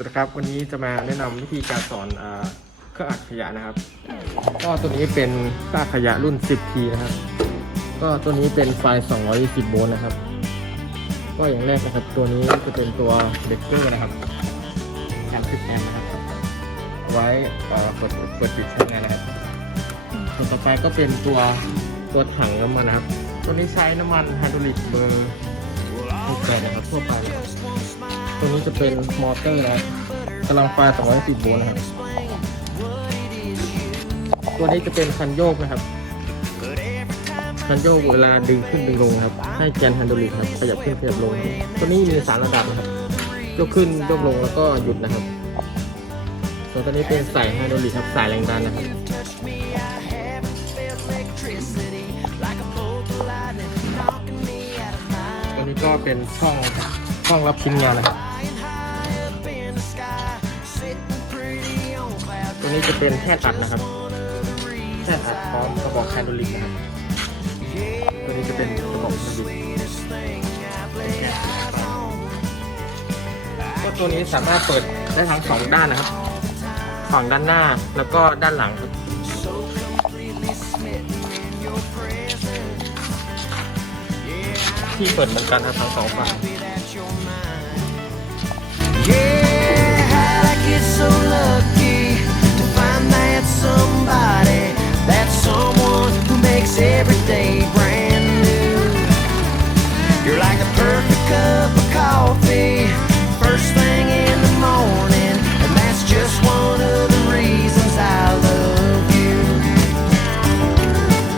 สวัสดีครับวันนี้จะมาแนะนำวิธีการสอนเครื่องอัดขยะนะครับ ก็ตัวนี้เป็นซากขยะรุ่น 10T นะครับ ก็ตัวนี้เป็นไฟล์220โวลต์นะครับ ก็อย่างแรกนะครับ ตัวนี้จะเป็นตัวเบรกเกอร์นะครับ30แอมป์นะครับ ไว้เอ่อเปิดเปิดปิดใช้งานนะครับ ส่วนต่อไปก็เป็นตัวตัวถังน้ำมันนะครับ ตัวนี้ใช้น้ำมันไฮดรอลิกเบอร์68นะครับทั่วไปนะครับ นี้จะเป็นมอเตอร์นะกำลังไฟ210โวลต์นะครับ ตัวนี้จะเป็นคันโยกนะครับ คันโยกเวลาดึงขึ้นดึงลงครับ ให้แกนไฮดรอลิกครับขยับขึ้นขยับลงครับตัวนี้มีสามระดับนะครับ ยกขึ้นยกลงแล้วก็หยุดนะครับ ส่วนตัวนี้เป็นสายไฮดรอลิกครับ สายแรงดันนะครับตัวนี้ก็เป็นช่องช่องรับชิ้นงานนะครับ ตัวนี้จะเป็นแท่นอัดนะครับ แท่นอัดพร้อมกระบอกไฮดรอลิกนะครับ ตัวนี้จะเป็นกระบอกไฮดรอลิกก็ตัวนี้สามารถเปิดได้ทั้งสองด้านนะครับฝั่งด้านหน้าแล้วก็ด้านหลังครับที่เปิดเหมือนกันครับทั้งสองฝั่ง